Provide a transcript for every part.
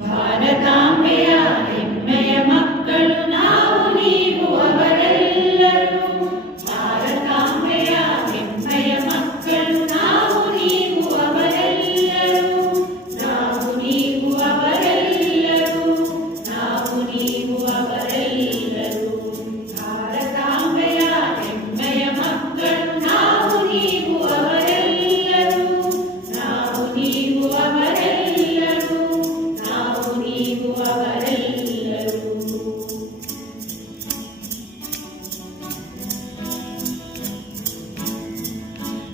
ಭಾರತಾಂಬೆಯ ಹೆಮ್ಮೆಯ ಮಕ್ಕಳು ನಾವು ನೀವು ಅವರೆಲ್ಲರೂ. ಭಾರತಾಂಬೆಯ ಹೆಮ್ಮೆಯ ಮಕ್ಕಳು ನಾವು ನೀವು ಅವರೆಲ್ಲರೂ. ನಾವು ನೀವು ಅವರೆಲ್ಲರೂ. ನಾವು ನೀವು ಅವರೆಲ್ಲರೂ. ಭಾರತಾಂಬೆಯ ಹೆಮ್ಮೆಯ ಮಕ್ಕಳು ನಾವು ನೀವು ಅವರೆಲ್ಲರೂ. ನಾವು ನೀವು ಅವರೆಲ್ಲರೂ. ನಾವು ನೀವು ಅವರೆಲ್ಲರೂ.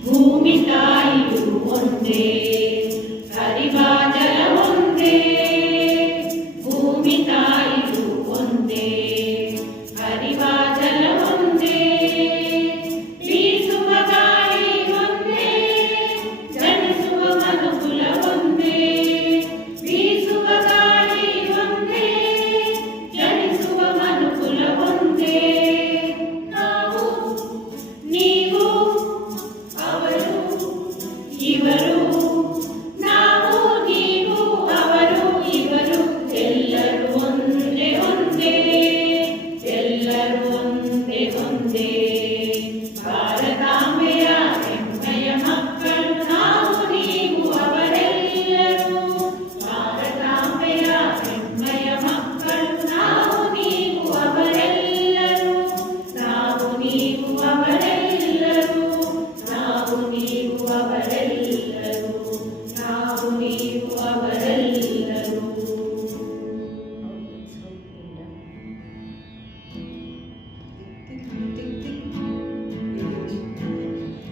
ಭೂಮಿ ತಾಯಿಯು ಒಂದೇ, ಹರಿವ ಜಲ ಒಂದೇ. ಭೂಮಿ ತಾಯಿಯು ಒಂದೇ, ಹರಿವ ಜಲ ಒಂದೇ. ಬೀಸುವ ಗಾಳಿ ಒಂದೇ, ಜನಿಸುವ ಮನುಕುಲ ಒಂದೇ. ಬೀಸುವ ಗಾಳಿ ಒಂದೇ, ಜನಿಸುವ ಮನುಕುಲ ಒಂದೇ. ನಾವು ನೀವು ಅವರು ಇವರು. ನಾವು ನೀವು ಅವರು ಇವರು. ಎಲ್ಲರೂ ಒಂದೇ ಒಂದೇ. ಎಲ್ಲರೂ ಒಂದೇ ಒಂದೇ. ಭಾರತಾಂಬೆಯ ಹೆಮ್ಮೆಯ ಮಕ್ಕಳು ನಾವು ನೀವು ಅವರೆಲ್ಲರೂ. ಭಾರತಾಂಬೆಯ ಹೆಮ್ಮೆಯ ಮಕ್ಕಳು ನಾವು ನೀವು ಅವರೆಲ್ಲರೂ. ನಾವು ನೀವು ಅವರೆಲ್ಲರೂ. ನಾವು ನೀವು ಅವರೆಲ್ಲರೂ. ನಾವು ನೀವು ಅವರೆಲ್ಲರೂ.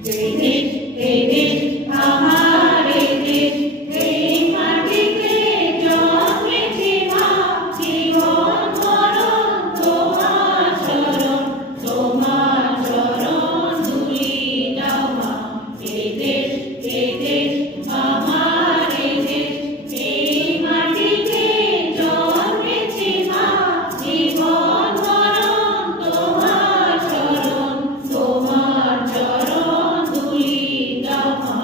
जय देश हे देश हमारे देश। हे माटी के जौन में जीवा जीवन मरण তোমার চরণ। তোমার চরণ ধুলি নামা। हे देश हमारे देश। हे माटी के जौन में जीवा जीवन मरण তোমার চরণ। তোমার চরণ ধুলি নামা।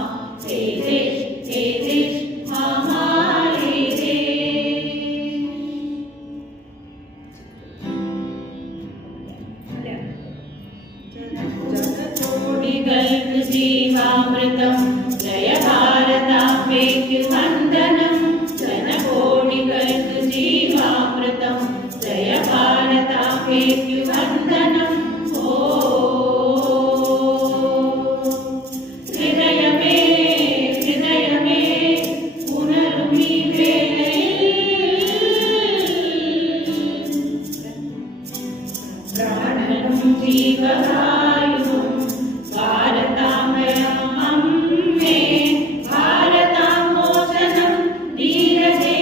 हे देश हमारे देश। जनकोटिकल्प जीवामृतम् जय भारताम्बेऽस्तु वन्दनम्। जनकोटिकल्प जीवामृतम् जय भारताम्बेऽस्तु वन्दनम्। ओ हृदयमे हृदयमे पुनरुमि प्राणं जीववायुं भारताम्बेयं अम्मे। भारताम्बोचनं वीरदेशाभिमानिगळे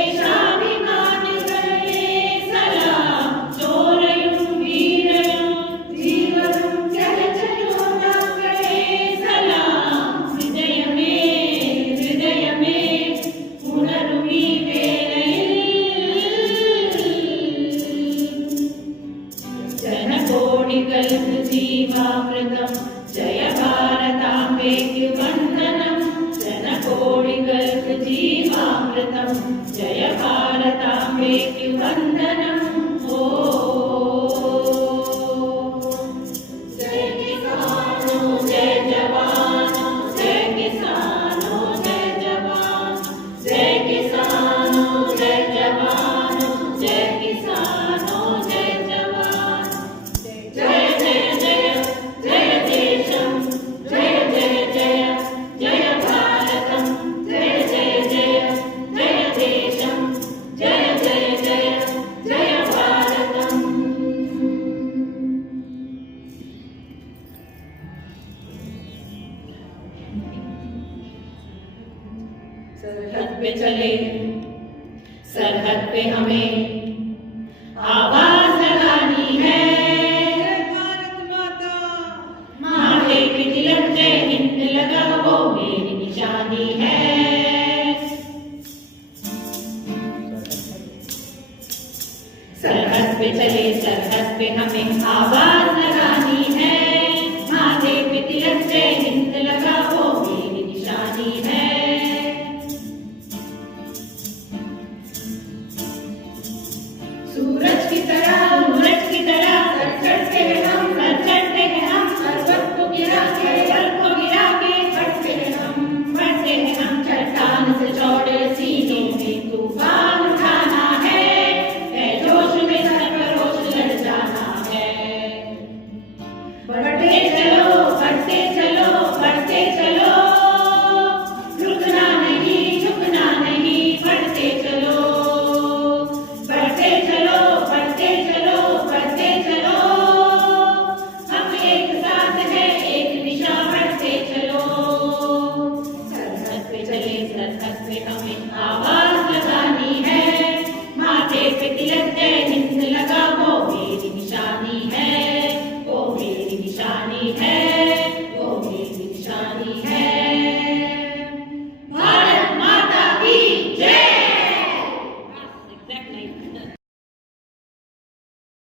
सलाम चोरयुं वीरयुं जीवनं जलचलोनागळे सलाम। हृदयमे हृदयमे पुनरुमि जनकोटिकल्प जीवामृतम् जय भारताम्बेऽस्तु वन्दनम्। जनकोटिकल्प जीवामृतम् जय भारताम्बेऽस्तु वन्दनम्। ओ जय किसानो जय जवानो जय किसानो जय जवानो। जय किसानो जय जवानो जय किसानो जय जवानो। जय जय जय जय देशं जय जय जय जय भारतं। जय जय जय जय देशं जय जय जय जय भारतम्। सरहद पे चले सरहद पे हमें आवाज लगानी है। भारत माता माथे पे तिलक जय हिंद लगा वो मेरी निशानी है। सरहद पे चले सरहद पे हमें आवाज